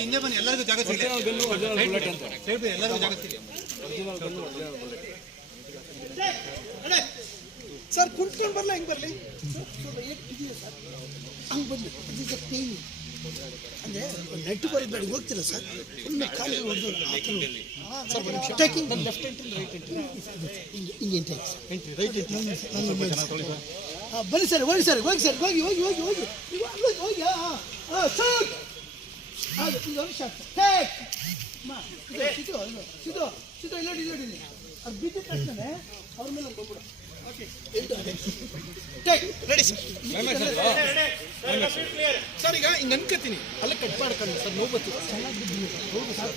ಹಿಂದೆ ಬನ್ನಿ, ಎಲ್ಲರಿಗೂ ಜಾಗ ಸಿಗಲಿ. ಎಲ್ಲರಿಗೂ ಜಾಗ ಸಿಗಲಿ ಸರ್. ಕುಂತ್ಕೊಂಡು ಬರಲ್ಲ, ಹೆಂಗೆ ಬರಲಿ ಹಂಗೆ ಬರಲಿ. ಪೇನ್ ಅಂದರೆ ನೆಟ್ಟು ಬರೋದು ಹೋಗ್ತೀರಾ ಸರ್? ಫುಲ್ ಖಾಲಿ ಹೊಡೆದು taking left entry right entry ಹಿಂಗೆ ಎಂಟ್ರಿ ರೈಟ್ ಎಂಟ್ರಿ ಬನ್ನಿ ಸರ್. ಹೋಗಿ ಸರ್, ಹೋಗಿ ಸರ್, ಹೋಗಿ ಹೋಗಿ ಹೋಗಿ ಹೋಗಿ ಹೋಗಿ ಶೂಟ್. ಅದು ಇದೊಂದು ಶಾಟ್ ಟೇಕ್ ಸಿದ್ದು ಸಿದ್ದು ಇಲ್ಲೋಡಿ ಇಲ್ಲೋಡಿ. ಅದು ಬಿದ್ದ ತಕ್ಷಣ ಅವ್ರ ಮೇಲೆ ಬಂದ್ಬಿಡು. ಸರ್ ಈಗ ಹಿಂಗೆ ಅನ್ಕೋತೀನಿ, ಅಲ್ಲ ಕಟ್ ಮಾಡ್ಕೊಂಡು ಸರ್ ನೋವು ಬರ್ತೀವಿ.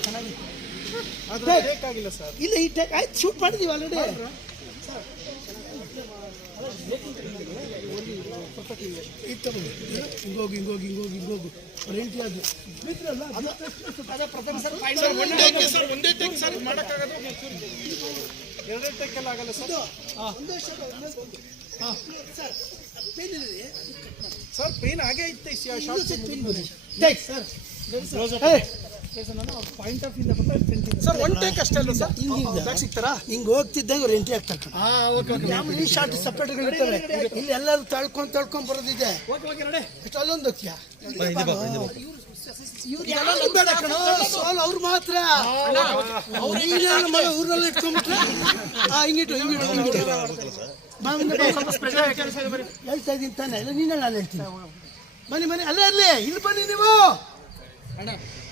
ಚೆನ್ನಾಗಿ ಬೇಕಾಗಿಲ್ಲ ಸರ್. ಇಲ್ಲ ಈ ಟೇಕ್ ಆಯ್ತು, ಶೂಟ್ ಮಾಡಿದೀವಿ ಆಲ್ರೆಡಿ. ಇದು ತಗೊಂಡು ಹಿಂಗೋಗಿ ಹಿಂಗೋಗಿ ಹಿಂಗೋಗಿ ಹಿಂಗೋಗು ರೇಂಟಿ ಅದು ಪ್ರಥಮ ಸರ್. ಒಂದೇ ಟೇಕ್ ಸರ್ ಮಾಡೋಕ್ಕಾಗೋದು, ಎರಡೇ ಟೇಕೆಲ್ಲ ಆಗಲ್ಲ ಸರ್. ಸರ್ ಪೇನ್ ಆಗೇ ಇತ್ತು point of sir. One take ಅಷ್ಟೇ ಅಲ್ಲ ಸರ್, ಹಿಂಗೆ ಸಿಗ್ತಾರಾ? ಹಿಂಗೆ ಹೋಗ್ತಿದ್ದಂಗೆ ಎಂಟ್ರಿ ಆಗ್ತಾರೆ. ಈ ಶಾರ್ಟ್ ಸಪ್ರೇಟ್ಗಳು ಇರ್ತವೆ. ಇಲ್ಲಿ ಎಲ್ಲರೂ ತಳ್ಕೊಂಡ್ ಬರೋದಿದೆ. ಎಷ್ಟು ಅಲ್ಲೊಂದು ಹೋಗ್ತೀಯಾ? ಬೇಡ ಕಣ, ಸೋಲ್ ಅವ್ರು ಮಾತ್ರ. ಊರಲ್ಲಿ ಇಟ್ಕೊಂಡ್ಬಿಟ್ರೆ ಹಿಂಗಿಟ್ಟು ಹೇಳ್ತಾ ಇದ್ದೀನಿ ತಾನೆ. ಇಲ್ಲ ನೀನೆ ನಾನು ಹೇಳ್ತೀನಿ. ಬನ್ನಿ ಅಲ್ಲೇ ಇರಲಿ, ಇಲ್ಲಿ ಬನ್ನಿ ನೀವು.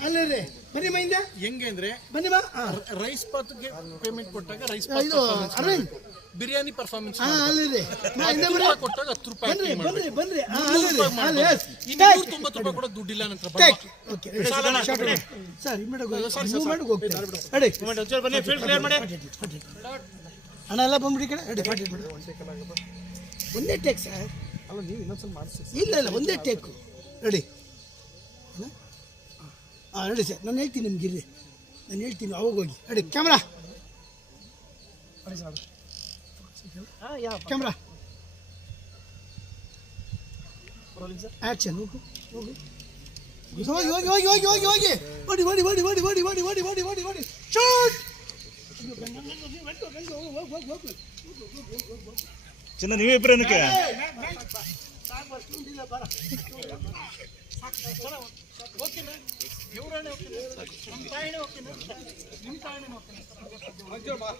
ಅಲ್ಲೇ ರೀ ಬನ್ನಿ ಮೈಂದ. ಹೆಂಗೆ ಅಂದ್ರೆ ಬನ್ನಿ ಬಾ. ರೈಸ್ ಪಾತ್ಗೆ ಪೇಮೆಂಟ್ ಕೊಟ್ಟಾಗ ರೈಸ್ ಅರವಿಂದ್ ಬಿರಿಯಾನಿ ಪರ್ಫಾರ್ಮೆನ್ಸ್ ಕೊಟ್ಟಾಗ 10 ರೂಪಾಯಿ ಬನ್ರಿ ಬನ್ರಿ. 290 ರೂಪಾಯಿ ಕೂಡ ದುಡ್ಡಿಲ್ಲ ನಂತರ ಸರ್. ಅಣ್ಣ ಎಲ್ಲ ಬಂದ್ಬಿಡಿ ಕಡೆ. ಒಂದೇ ಟೇಕ್ ಸರ್. ಅಲ್ಲ ನೀವು ಇನ್ನೊಂದ್ಸಲ ಮಾಡಿಸಿ. ಇಲ್ಲ ಒಂದೇ ಟೇಕು ರೆಡಿ. Ready sir. ನಾನು ಹೇಳ್ತೀನಿ ನಿಮ್ಗೆ, ಇರ್ರಿ ನಾನು ಹೇಳ್ತೀನಿ. ಅವಾಗ ಹೋಗಿ ರೆಡಿ. Camera camera action. ಹೋಗಿ ಹೋಗಿ ಹೋಗಿ ಹೋಗಿ ಹೋಗಿ ಹೋಗಿ ಹೋಗಿ ಹೋಗಿ ಓಡಿ ಓಡಿ ಓಡಿ ಓಡಿ ಓಡಿ ಓಡಿ ಓಡಿ ಓಡಿ ಓಡಿ ಓಡಿ ಶೂಟ್. ಚೆನ್ನ ನೀವೇ ಇಬ್ಬರೇನಕ್ಕೆ ಓಕೆನಾ? ಇವರೇ ಓಕೆನಾ? ನಮ್ಮ ತಾಯಿನೇ ಓಕೆನಾ? ನಿಮ್ಮ ತಾಯಿನೇ ಓಕೆನಾ?